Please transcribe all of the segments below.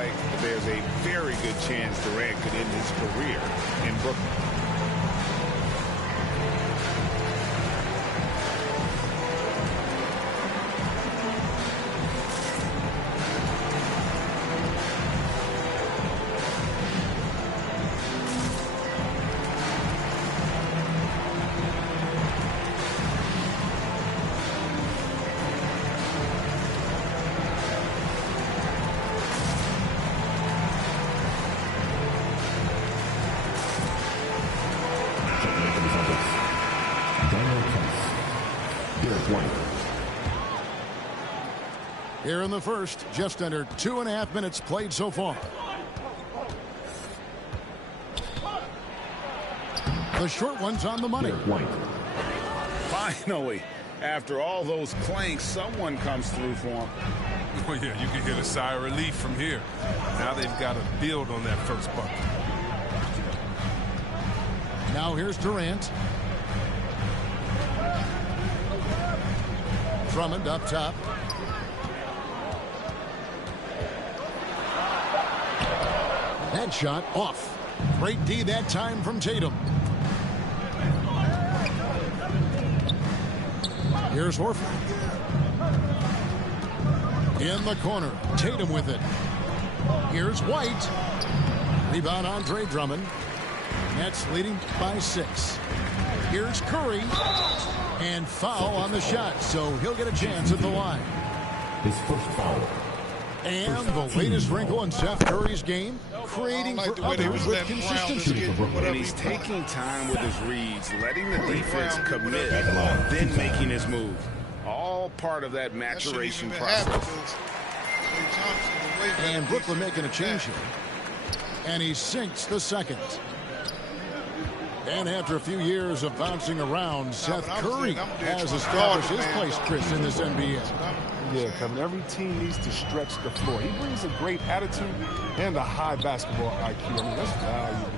like there's a very good chance Durant could end his career in Brooklyn. Here in the first, just under 2.5 minutes played so far. The short one's on the money. Finally, after all those clanks, someone comes through for him. Well, yeah, you can hear the sigh of relief from here. Now they've got to build on that first bucket. Now here's Durant. Drummond up top. That shot off. Great D that time from Tatum. Here's Horford. In the corner. Tatum with it. Here's White. Rebound Andre Drummond. Nets leading by 6. Here's Curry. And foul on the shot, so he'll get a chance at the line. His first foul. And the latest wrinkle in Seth Curry's game, creating for others with consistency. And he's taking time with his reads, letting the defense commit, then making his move. All part of that maturation process. And Brooklyn making a change here. And he sinks the second. And after a few years of bouncing around, Seth Curry has established his place, Chris, in this NBA. Yeah, Kevin, every team needs to stretch the floor. He brings a great attitude and a high basketball IQ. I mean, that's valuable.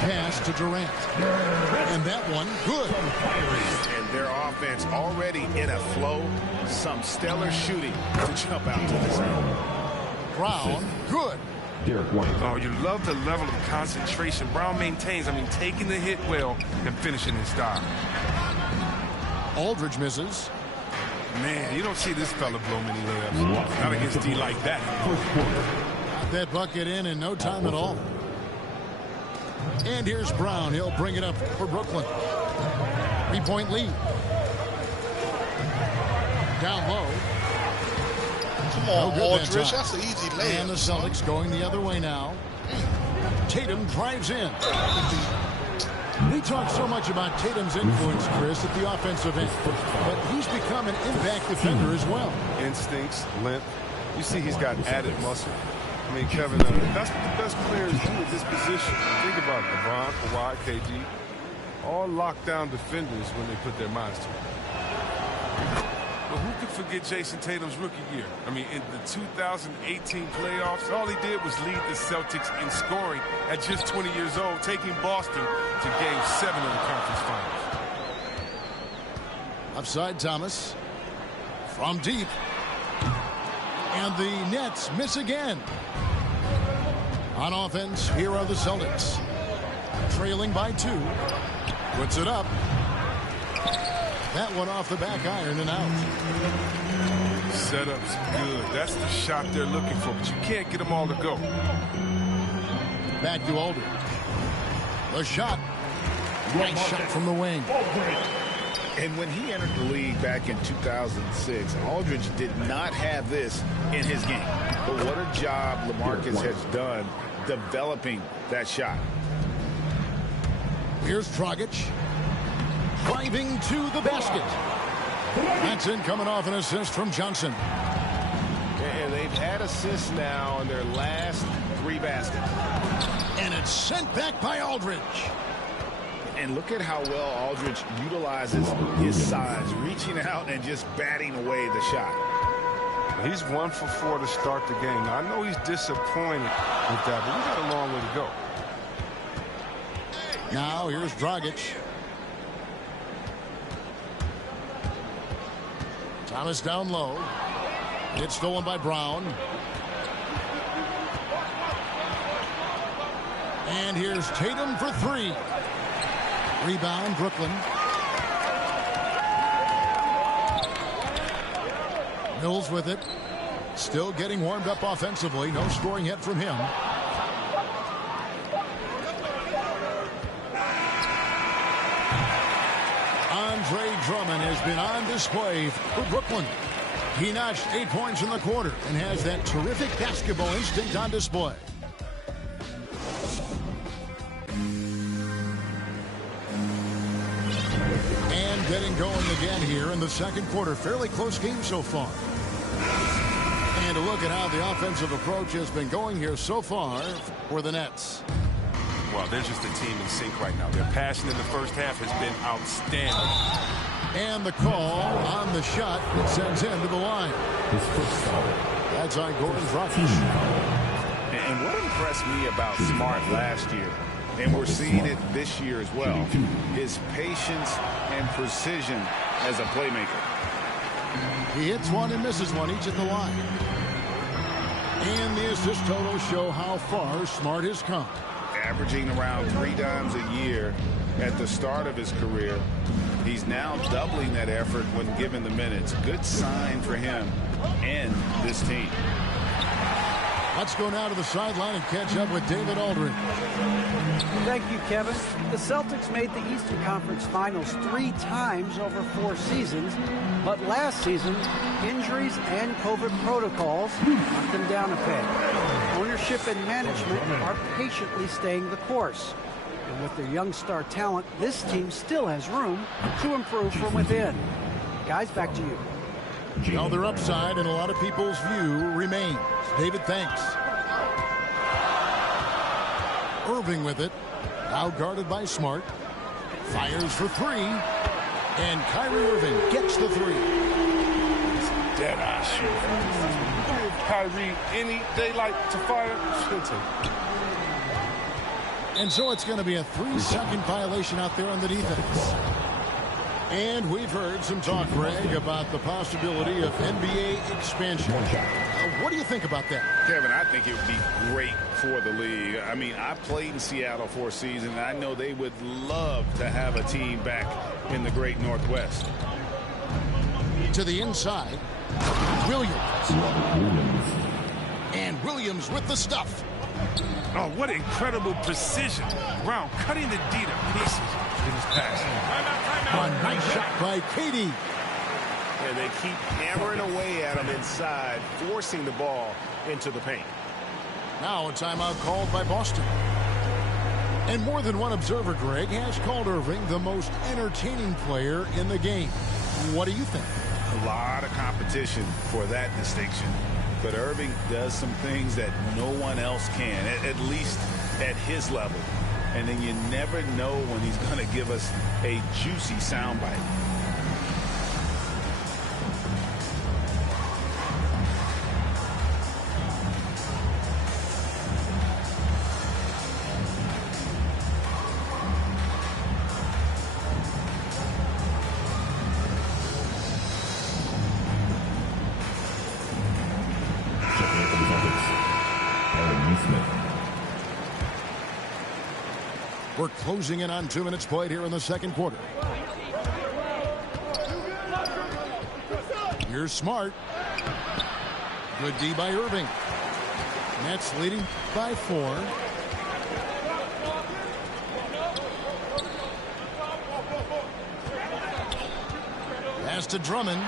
Pass to Durant. And that one, good. And their offense already in a flow. Some stellar shooting to jump out to this end. Brown, good. Oh, you love the level of concentration Brown maintains. I mean, taking the hit well and finishing in style. Aldridge misses. Man, you don't see this fella blow many layups. Not against D like that. Got that bucket in no time at all. And here's Brown. He'll bring it up for Brooklyn. 3-point lead. Down low. Come on, Aldridge. That's an easy layup. And the Celtics going the other way now. Tatum drives in. We talk so much about Tatum's influence, Chris, at the offensive end. But he's become an impact defender as well. Instincts, length. You see he's got added muscle. I mean, Kevin, that's what the best players do at this position. Think about it. LeBron, Kawhi, KG. All lockdown defenders when they put their minds to it. But who could forget Jason Tatum's rookie year? I mean, in the 2018 playoffs, all he did was lead the Celtics in scoring at just 20 years old, taking Boston to Game 7 of the conference finals. Upside Thomas. From deep. And the Nets miss again. On offense, here are the Celtics. Trailing by 2. Puts it up. That one off the back iron and out. Setup's good. That's the shot they're looking for, but you can't get them all to go. Back to Aldridge. The shot. Nice shot from the wing. And when he entered the league back in 2006, Aldridge did not have this in his game. But what a job LaMarcus has done developing that shot. Here's Dragic. Driving to the basket. That's in, coming off an assist from Johnson. And they've had assists now in their last 3 baskets. And it's sent back by Aldridge. And look at how well Aldridge utilizes his size, reaching out and just batting away the shot. He's 1 for 4 to start the game. Now, I know he's disappointed with that, but we got a long way to go. Now here's Dragic. Thomas down low. It's stolen by Brown. And here's Tatum for three. Rebound, Brooklyn. Mills with it. Still getting warmed up offensively. No scoring yet from him. Andre Drummond has been on display for Brooklyn. He notched 8 points in the quarter and has that terrific basketball instinct on display. And getting going again here in the second quarter. Fairly close game so far. And a look at how the offensive approach has been going here so far for the Nets. Well, they're just a team in sync right now. Their passion in the first half has been outstanding. And the call on the shot sends him to the line. His first foul. That's on Gordon Dragic. And what impressed me about Smart last year, and we're seeing it this year as well, is patience and precision as a playmaker. He hits one and misses one, each at the line. And the assist totals show how far Smart has come. Averaging around 3 dimes a year at the start of his career. He's now doubling that effort when given the minutes. Good sign for him and this team. Let's go now to the sideline and catch up with David Aldridge. Thank you, Kevin. The Celtics made the Eastern Conference Finals 3 times over 4 seasons, but last season, injuries and COVID protocols knocked them down a peg. Ownership and management are patiently staying the course. And with their young star talent, this team still has room to improve from within. Guys, back to you. Now their upside in a lot of people's view remains. David, thanks. Irving with it. Now guarded by Smart. Fires for 3. And Kyrie Irving gets the 3. Dead-eye shooting. Give Kyrie any daylight to fire. She'll take it. And so it's going to be a 3-second violation out there on the defense. And we've heard some talk, Greg, about the possibility of NBA expansion. What do you think about that? Kevin, I think it would be great for the league. I mean, I played in Seattle for a season, and I know they would love to have a team back in the great Northwest. To the inside, Williams. And Williams with the stuff. Oh, what incredible precision. Brown cutting the D to pieces in his pass. A nice shot by KD. And they keep hammering away at him inside, forcing the ball into the paint. Now a timeout called by Boston. And more than one observer, Greg, has called Irving the most entertaining player in the game. What do you think? A lot of competition for that distinction. But Irving does some things that no one else can, at least at his level. And then you never know when he's going to give us a juicy soundbite. We're closing in on 2 minutes played here in the second quarter. Here's Smart. Good D by Irving. Nets leading by 4. Pass to Drummond.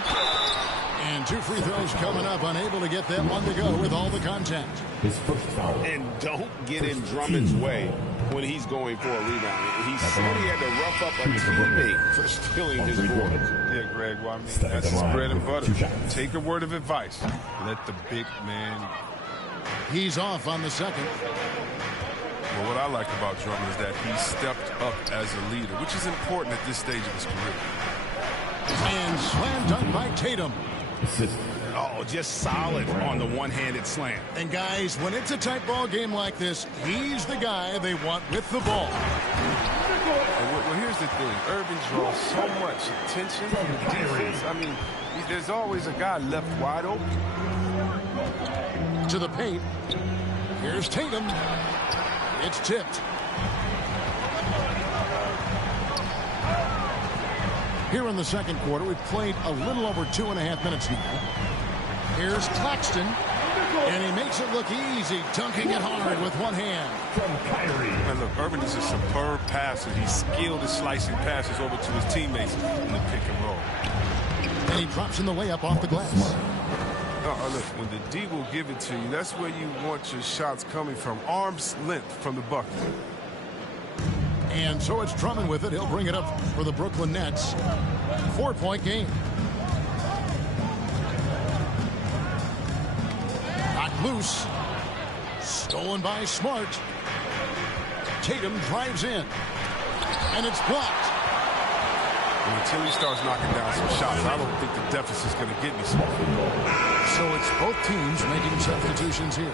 And 2 free throws coming up. Unable to get that one to go with all the contact. His first foul. And don't get in Drummond's way when he's going for a rebound. He said he had to rough up a teammate for stealing his board. Yeah, Greg, well, I mean, that's his bread and butter. Take a word of advice. Let the big man. He's off on the second. Well, what I like about Drummond is that he stepped up as a leader, which is important at this stage of his career. And slam dunk by Tatum. Assist. Oh, just solid on the one-handed slam. And guys, when it's a tight ball game like this, he's the guy they want with the ball. Well, here's the thing. Irving draws so much attention from defense. I mean, there's always a guy left wide open. To the paint. Here's Tatum. It's tipped. Here in the second quarter, we've played a little over 2.5 minutes now. Here's Claxton, and he makes it look easy, dunking it hard with one hand. From Kyrie. And look, Irvin is a superb passer. He's skilled at slicing passes over to his teammates in the pick and roll. And he drops in the layup off the glass. Look, when the D will give it to you, that's where you want your shots coming from. Arm's length from the bucket. And so it's Drummond with it. He'll bring it up for the Brooklyn Nets. 4-point game. Knocked loose. Stolen by Smart. Tatum drives in. And it's blocked. Until he starts knocking down some shots, I don't think the deficit's going to get me small. So it's both teams making substitutions here.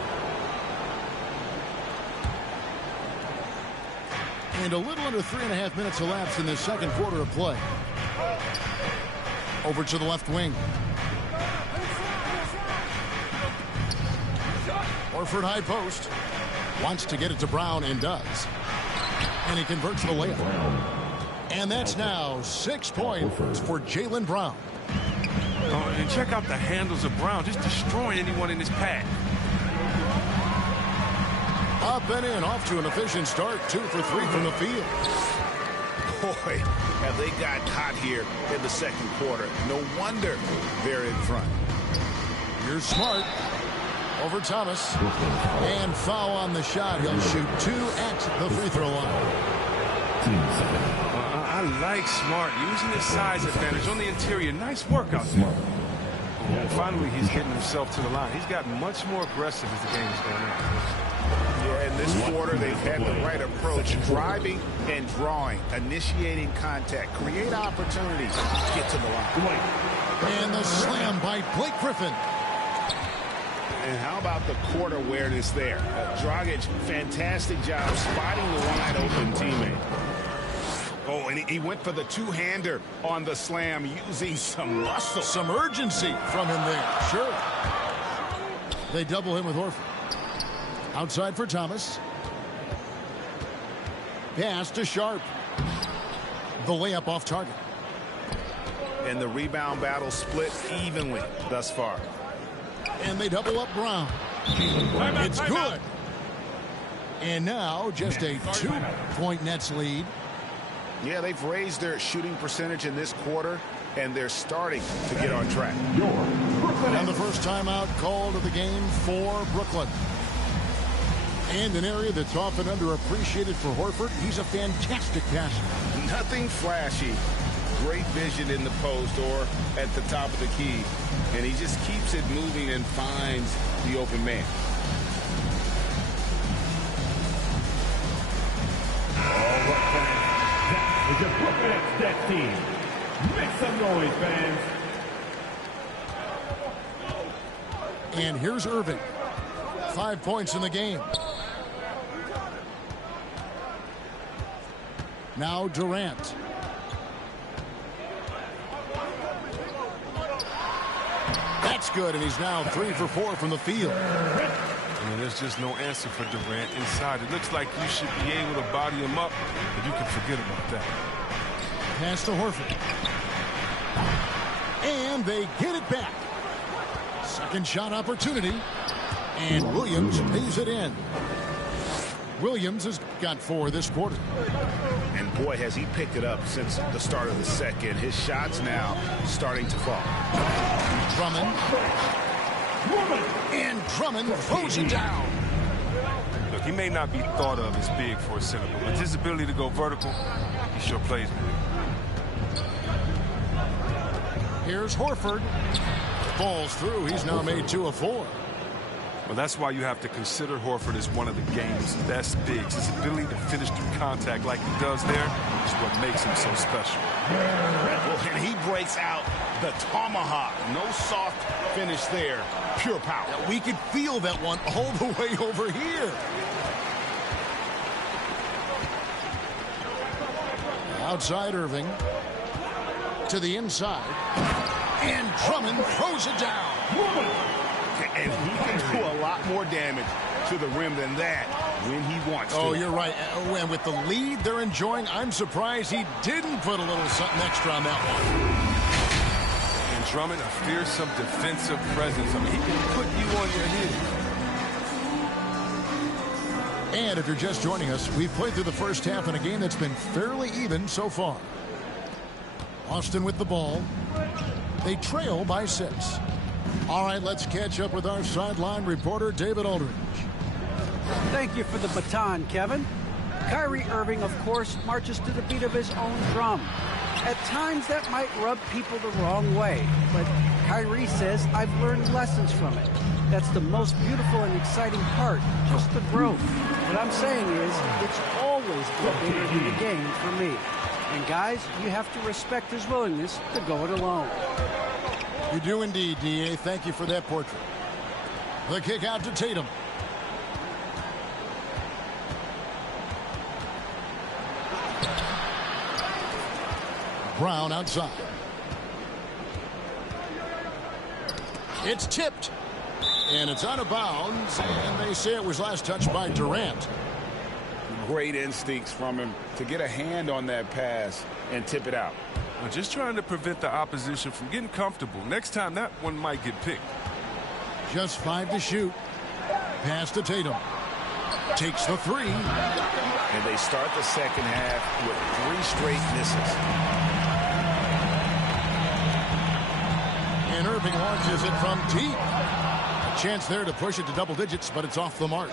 And a little under 3.5 minutes elapsed in this second quarter of play. Over to the left wing. Horford high post. Wants to get it to Brown and does. And he converts the layup. And that's now 6 points for Jaylen Brown. And check out the handles of Brown, just destroying anyone in his path. Up and in, off to an efficient start. 2 for 3 from the field. Boy, have they got hot here in the second quarter. No wonder they're in front. Here's Smart. Over Thomas. And foul on the shot. He'll shoot 2 at the free throw line. I like Smart using his size advantage on the interior. Nice work out there. And finally, he's getting himself to the line. He's gotten much more aggressive as the game is going on. Yeah, in this quarter, they've had the right approach. Driving and drawing. Initiating contact. Create opportunities. Get to the line. And the slam by Blake Griffin. And how about the court awareness there? Dragic, fantastic job spotting the wide open teammate. Oh, and he went for the two-hander on the slam using some muscle. Some urgency from him there. Sure. They double him with Horford. Outside for Thomas. Pass to Sharp. The layup off target. And the rebound battle split evenly thus far. And they double up Brown. It's good. And now just a 2-point Nets lead. Yeah, they've raised their shooting percentage in this quarter, and they're starting to get on track. And the first timeout called of the game for Brooklyn. And an area that's often underappreciated for Horford. He's a fantastic passer. Nothing flashy. Great vision in the post or at the top of the key. And he just keeps it moving and finds the open man. All right, fans. That is your Brooklyn Nets team. Make some noise, fans. And here's Irving. 5 points in the game. Now Durant. That's good, and he's now 3 for 4 from the field. And there's just no answer for Durant inside. It looks like you should be able to body him up, but you can forget about that. Pass to Horford. And they get it back. Second shot opportunity. And Williams pays it in. Williams has got 4 this quarter. And boy, has he picked it up since the start of the second. His shots now starting to fall. Drummond. And Drummond throws it down. Look, he may not be thought of as big for a center, but with his ability to go vertical, he sure plays with it. Here's Horford. Falls through. He's now made 2 of 4. Well, that's why you have to consider Horford as one of the game's best bigs. His ability to finish through contact like he does there is what makes him so special. Well, and he breaks out the tomahawk. No soft finish there. Pure power. We could feel that one all the way over here. Outside Irving. To the inside. And Drummond throws it down. And he can do a lot more damage to the rim than that when he wants to. Oh, you're right. And with the lead they're enjoying, I'm surprised he didn't put a little something extra on that one. And Drummond, a fearsome defensive presence. I mean, he can put you on your heels. And if you're just joining us, we've played through the first half in a game that's been fairly even so far. Austin with the ball. They trail by 6. All right, let's catch up with our sideline reporter, David Aldridge. Thank you for the baton, Kevin. Kyrie Irving, of course, marches to the beat of his own drum. At times, that might rub people the wrong way, but Kyrie says, I've learned lessons from it. That's the most beautiful and exciting part, just the growth. What I'm saying is, it's always been bigger in the game for me. And guys, you have to respect his willingness to go it alone. You do indeed, D.A. Thank you for that portrait. The kick out to Tatum. Brown outside. It's tipped. And it's out of bounds. And they say it was last touched by Durant. Great instincts from him to get a hand on that pass and tip it out. I'm just trying to prevent the opposition from getting comfortable. Next time, that one might get picked. Just 5 to shoot. Pass to Tatum. Takes the 3. And they start the second half with 3 straight misses. And Irving launches it from deep. A chance there to push it to double digits, but it's off the mark.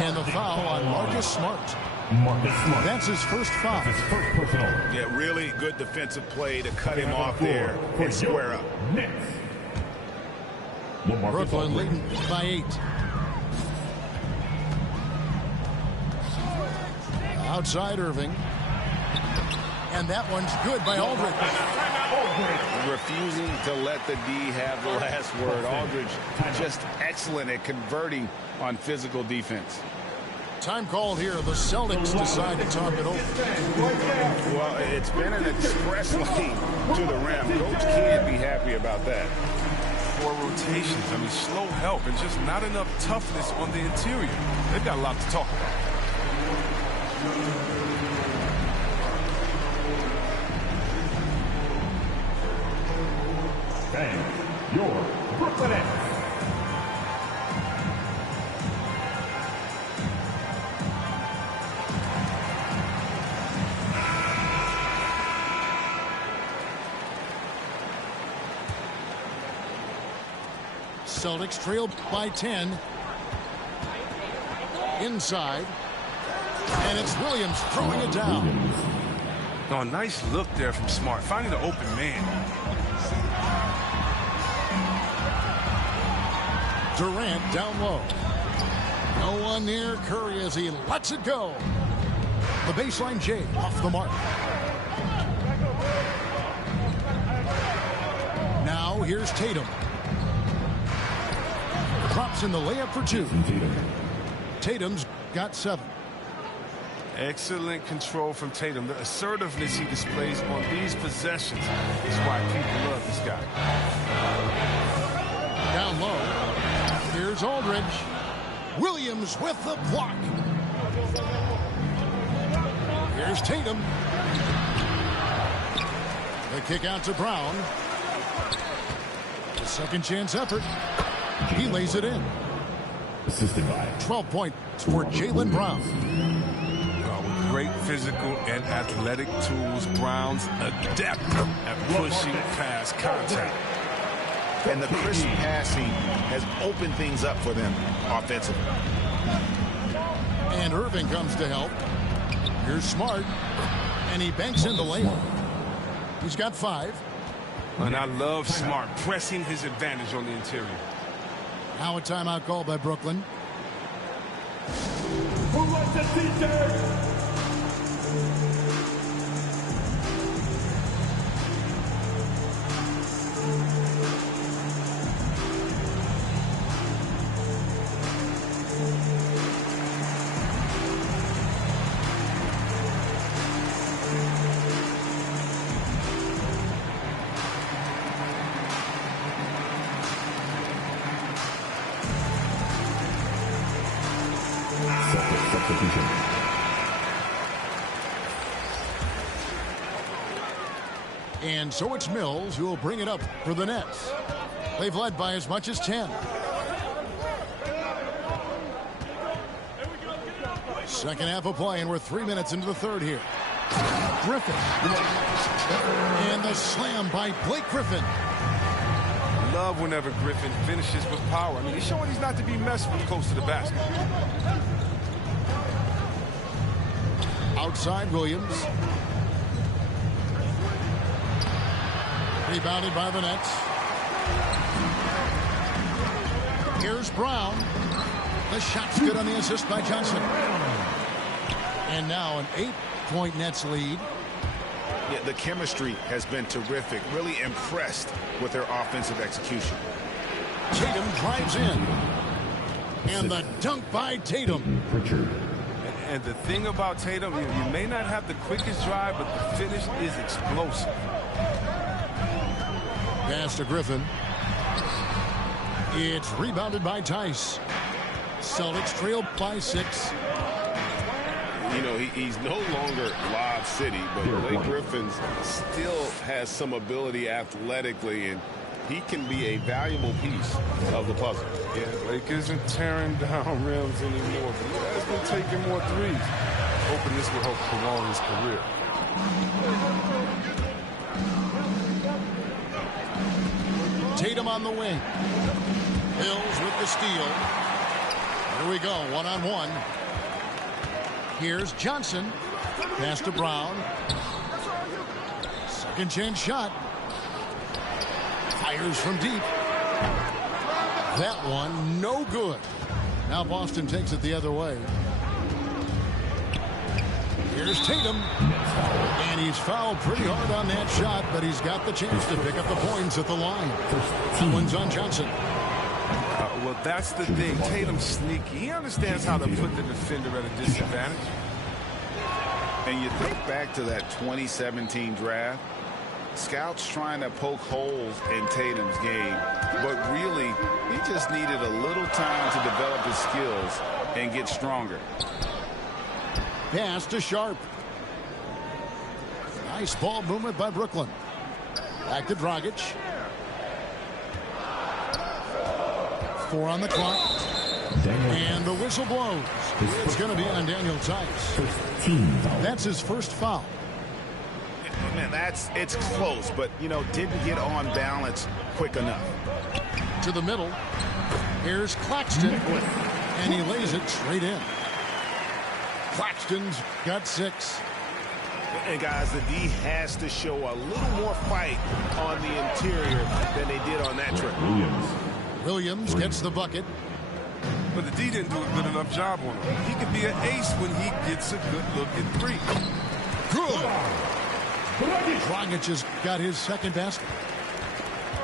And the foul on Marcus Smart. That's his first foul. His first personal. Yeah, really good defensive play to cut him off there and square up. Next. Brooklyn leading by 8. Outside Irving. And that one's good by Aldridge. Refusing to let the D have the last word. Aldridge just excellent at converting on physical defense. Time called here. The Celtics decide to talk it over. Well, it's been an express lane to the rim. Coach can't be happy about that. 4 rotations. I mean, slow help and just not enough toughness on the interior. They've got a lot to talk about. And your Brooklyn Nets. Celtics trailed by 10. Inside. And it's Williams throwing it down. Oh, nice look there from Smart, finding the open man. Durant down low. No one near Curry as he lets it go. The baseline J off the mark. Now here's Tatum. Drops in the layup for 2. Tatum's got 7. Excellent control from Tatum. The assertiveness he displays on these possessions is why people love this guy. Down low. Here's Aldridge. Williams with the block. Here's Tatum. The kick out to Brown. The second chance effort. He lays it in. Assisted by 12 points for Jaylen Brown. With great physical and athletic tools, Brown's adept at pushing past contact. And the crisp passing has opened things up for them offensively. And Irving comes to help. Here's Smart. And he banks in the layup. He's got 5. And I love Smart pressing his advantage on the interior. Now a timeout called by Brooklyn. Who wants a t-shirt? Substitution. And so it's Mills who will bring it up for the Nets. They've led by as much as 10. Second half of play, and we're 3 minutes into the third here. Griffin. And the slam by Blake Griffin. Love whenever Griffin finishes with power. I mean, he's showing he's not to be messed with close to the basket. Outside Williams. Rebounded by the Nets. Here's Brown. The shot's good on the assist by Johnson. And now an 8-point Nets lead. Yeah, the chemistry has been terrific. Really impressed with their offensive execution. Tatum drives in. And the dunk by Tatum. And the thing about Tatum, you may not have the quickest drive, but the finish is explosive. Pass to Griffin. It's rebounded by Tice. Celtics trail by 6. You know, he's no longer Lob City, but Blake Griffin still has some ability athletically, and he can be a valuable piece of the puzzle. Yeah, Blake isn't tearing down rims anymore, but he has been taking more threes. Hoping this will help prolong his career. Tatum on the wing. Hills with the steal. Here we go, one-on-one. Here's Johnson. Pass to Brown. Second chance shot. Fires from deep. That one, no good. Now Boston takes it the other way. Here's Tatum. And he's fouled pretty hard on that shot, but he's got the chance to pick up the points at the line. That one's on Johnson. Well, that's the thing. Tatum's sneaky. He understands how to put the defender at a disadvantage. And you think back to that 2017 draft, scouts trying to poke holes in Tatum's game, but really, he just needed a little time to develop his skills and get stronger. Pass to Sharp. Nice ball movement by Brooklyn. Back to Dragic. 4 on the clock. And the whistle blows. It's going to be on Daniel Tice. That's his first foul. Man, it's close, but, you know, didn't get on balance quick enough. To the middle. Here's Claxton. And he lays it straight in. Claxton's got 6. And, guys, the D has to show a little more fight on the interior than they did on that trip. Williams gets the bucket. But the D didn't do a good enough job on him. He could be an ace when he gets a good look at 3. Good. Dragic has got his second basket.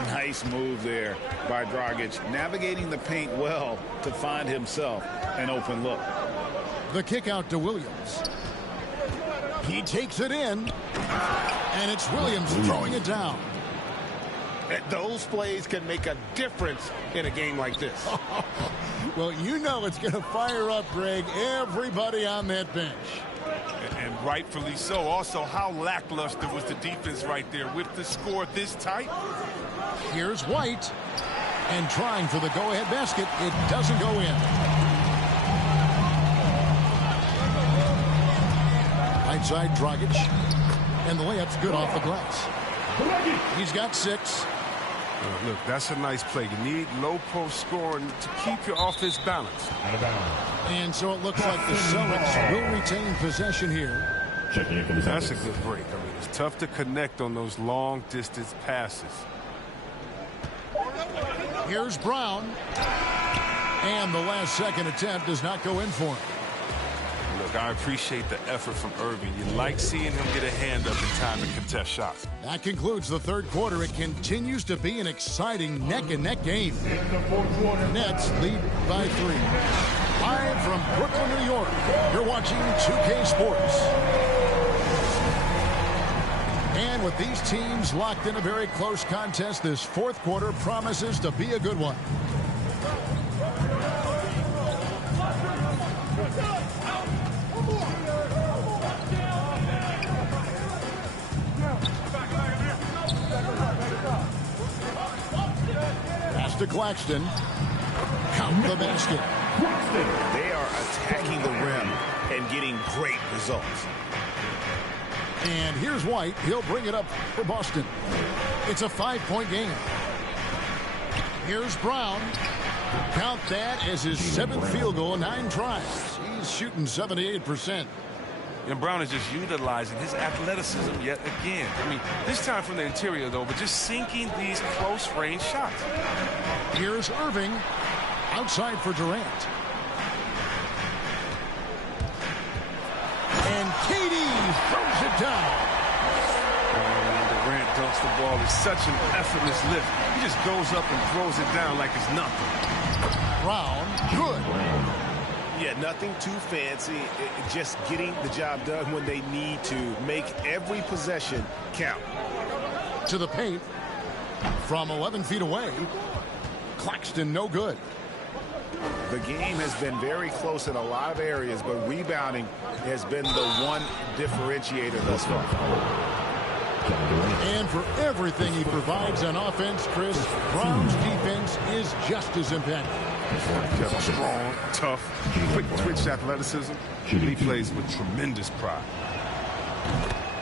Nice move there by Dragic, navigating the paint well to find himself an open look. The kick out to Williams. He takes it in, and it's Williams throwing it down. Those plays can make a difference in a game like this. Well, you know it's going to fire up, Greg, everybody on that bench. And rightfully so. Also, how lackluster was the defense right there with the score this tight? Here's White. And trying for the go-ahead basket. It doesn't go in. Right side, Dragic. And the layup's good off the glass. He's got 6. Look, that's a nice play. You need low post scoring to keep your offense balanced. And so it looks like the Celtics will retain possession here. That's a good break. I mean, it's tough to connect on those long distance passes. Here's Brown. And the last second attempt does not go in for him. Look, I appreciate the effort from Irving. You like seeing him get a hand up in time to contest shots. That concludes the third quarter. It continues to be an exciting neck-and-neck game. Nets lead by 3. Live from Brooklyn, New York, you're watching 2K Sports. And with these teams locked in a very close contest, this fourth quarter promises to be a good one. Pass to Claxton. Count the basket. They are attacking the rim and getting great results. And here's White. He'll bring it up for Boston. It's a 5-point game. Here's Brown. Count that as his 7th field goal in 9 tries. He's shooting 78%. And Brown is just utilizing his athleticism yet again. I mean, this time from the interior, though, but just sinking these close-range shots. Here's Irving. Outside for Durant. And KD throws it down. And Durant dunks the ball. It's such an effortless lift. He just goes up and throws it down like it's nothing. Brown, good. Yeah, nothing too fancy. Just getting the job done when they need to. Make every possession count. To the paint. From 11 feet away. Claxton, no good. The game has been very close in a lot of areas, but rebounding has been the one differentiator thus far. And for everything he provides on offense, Chris, Brown's defense is just as impactful. Strong, tough, quick twitch athleticism. He plays with tremendous pride.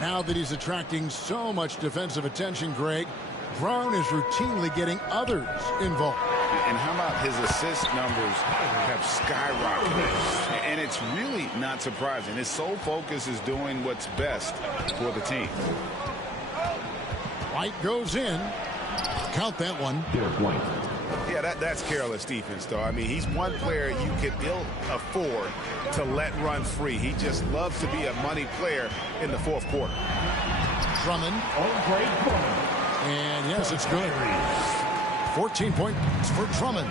Now that he's attracting so much defensive attention, Greg, Brown is routinely getting others involved. And how about his assist numbers have skyrocketed? And it's really not surprising. His sole focus is doing what's best for the team. White goes in. Count that one. Yeah, that's careless defense, though. I mean, he's one player you could ill afford to let run free. He just loves to be a money player in the fourth quarter. Drummond. And yes, it's good. 14 points for Drummond.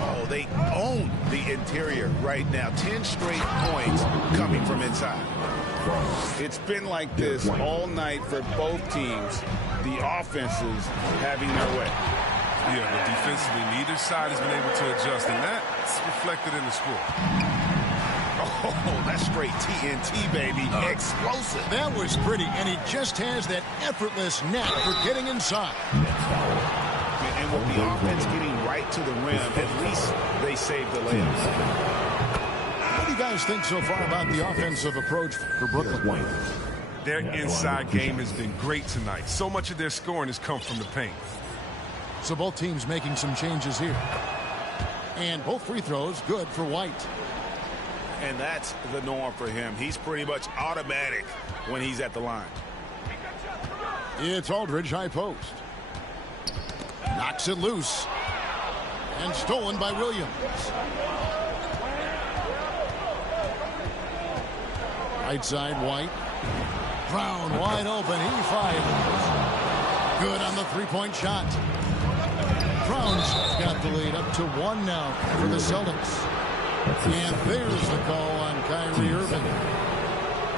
Oh, they own the interior right now. 10 straight points coming from inside. It's been like this all night for both teams. The offenses having their way. Yeah, but defensively, neither side has been able to adjust, and that's reflected in the score. Oh, that's straight TNT, baby. Explosive. That was pretty, and he just has that effortless knack for getting inside. And with the offense getting right to the rim, at least they saved the layups. What do you guys think so far about the offensive approach for Brooklyn? Their inside game has been great tonight. So much of their scoring has come from the paint. So both teams making some changes here. And both free throws good for White. And that's the norm for him. He's pretty much automatic when he's at the line. It's Aldridge, high post. Knocks it loose. And stolen by Williams. Right side, White. Brown wide open. He fires. Good on the three-point shot. Brown's got the lead up to 1 now for the Celtics. And there's the call on Kyrie Irving.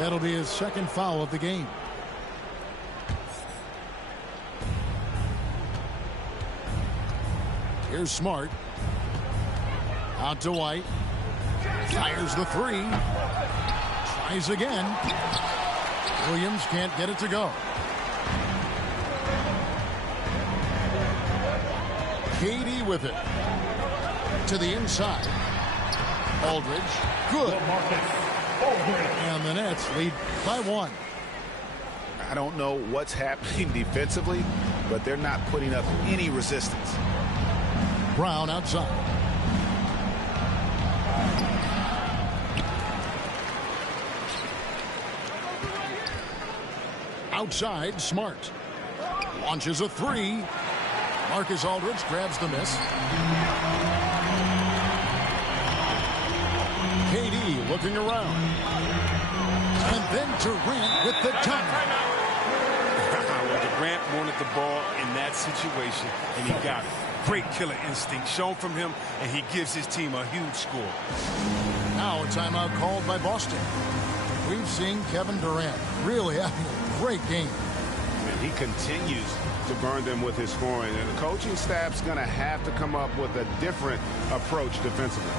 That'll be his second foul of the game. Here's Smart. Out to White. Fires the three. Tries again. Williams can't get it to go. KD with it. To the inside. Aldridge. Good. And the Nets lead by 1. I don't know what's happening defensively, but they're not putting up any resistance. Brown outside. Outside, Smart. Launches a three. Marcus Aldridge grabs the miss. KD looking around. And then Durant with the timeout. Durant wanted the ball in that situation, and he got it. Great killer instinct shown from him, and he gives his team a huge score. Now a timeout called by Boston. We've seen Kevin Durant really having a great game. And he continues to burn them with his scoring. And the coaching staff's going to have to come up with a different approach defensively.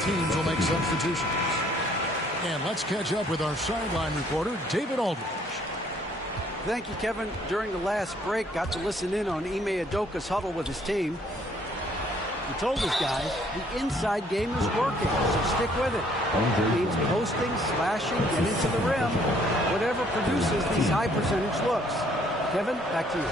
Both teams will make substitutions. And let's catch up with our sideline reporter, David Aldridge. Thank you, Kevin. During the last break, got to listen in on Ime Udoka's huddle with his team. He told his guys the inside game is working, so stick with it. It means posting, slashing, get into the rim, whatever produces these high-percentage looks. Kevin, back to you.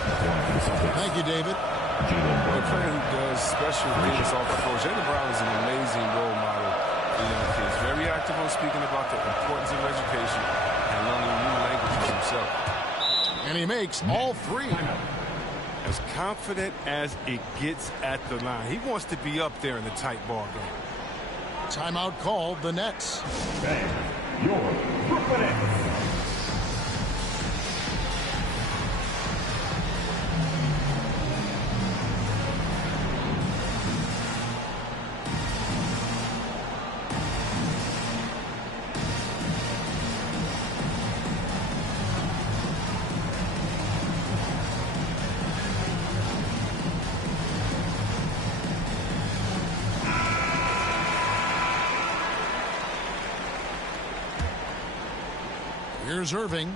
Thank you, David. A player who does special things off the floor. Jaylen Brown is an amazing role model for young kids. Very active on speaking about the importance of education and learning new languages himself. And he makes all three. As confident as it gets at the line. He wants to be up there in the tight ball game. Timeout called the Nets. And your Brooklyn Nets. Here's Irving.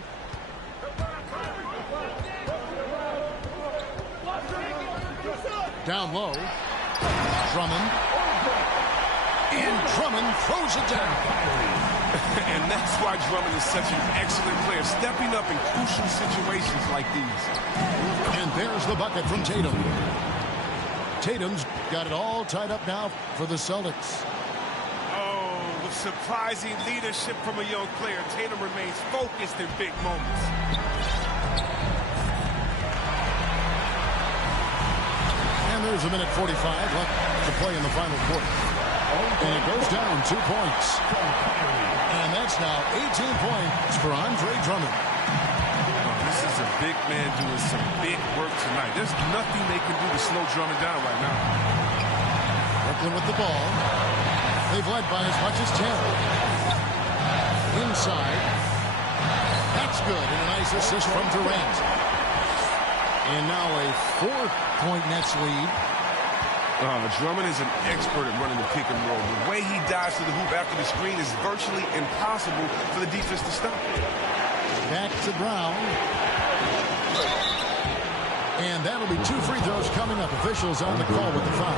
Down low. Drummond. And Drummond throws it down. And that's why Drummond is such an excellent player, stepping up in crucial situations like these. And there's the bucket from Tatum. Tatum's got it all tied up now for the Celtics. Surprising leadership from a young player. Tatum remains focused in big moments. And there's a minute 45 left to play in the final quarter. And it goes down 2 points. And that's now 18 points for Andre Drummond. This is a big man doing some big work tonight. There's nothing they can do to slow Drummond down right now. Brooklyn with the ball. They've led by as much as 10. Inside. That's good. And a nice assist from Durant. And now a 4-point Nets lead. Drummond is an expert at running the pick and roll. The way he dives to the hoop after the screen is virtually impossible for the defense to stop. Back to Brown. And that'll be 2 free throws coming up. Officials on the call with the foul.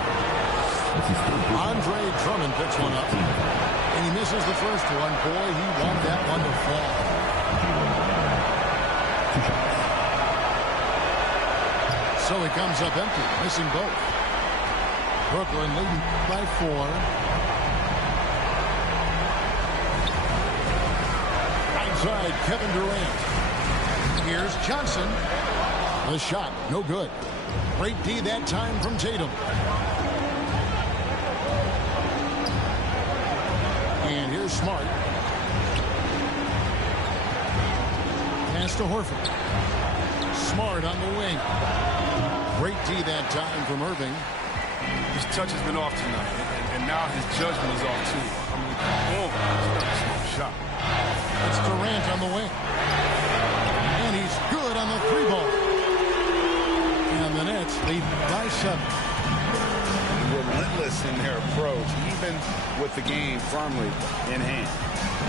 Andre Drummond picks one up. And he misses the first one. Boy, he wanted that one to fall. So he comes up empty, missing both. Brooklyn leading by 4. Outside, Kevin Durant. Here's Johnson. The shot, no good. Great D that time from Tatum. And here's Smart. Pass to Horford. Smart on the wing. Great D that time from Irving. His touch has been off tonight, and now his judgment is off too. I mean, shot. It's Durant on the wing. And he's good on the 3 ball. And the Nets lead by 7. Relentless in their approach, even with the game firmly in hand.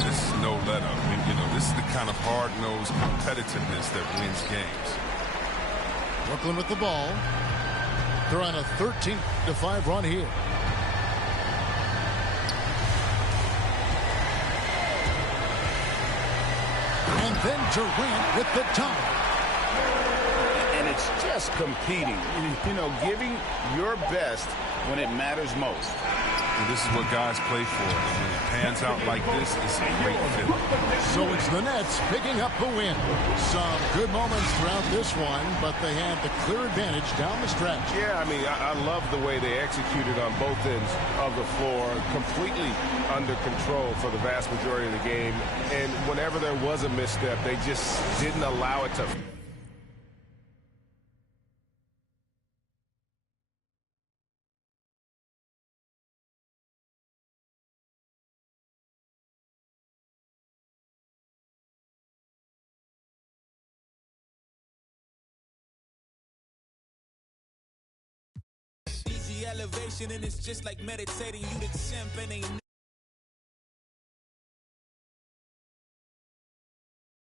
This is no let up. I mean, this is the kind of hard-nosed competitiveness that wins games. Brooklyn with the ball. They're on a 13-5 run here. And then Durant with the dunk. And it's just competing, giving your best when it matters most. And this is what guys play for. When it pans out like this, it's a great fit. So it's the Nets picking up the win. Some good moments throughout this one, but they had the clear advantage down the stretch. Yeah, I love the way they executed on both ends of the floor, completely under control for the vast majority of the game. And whenever there was a misstep, they just didn't allow it to... Elevation, and it's just like meditating. You the simp and ain't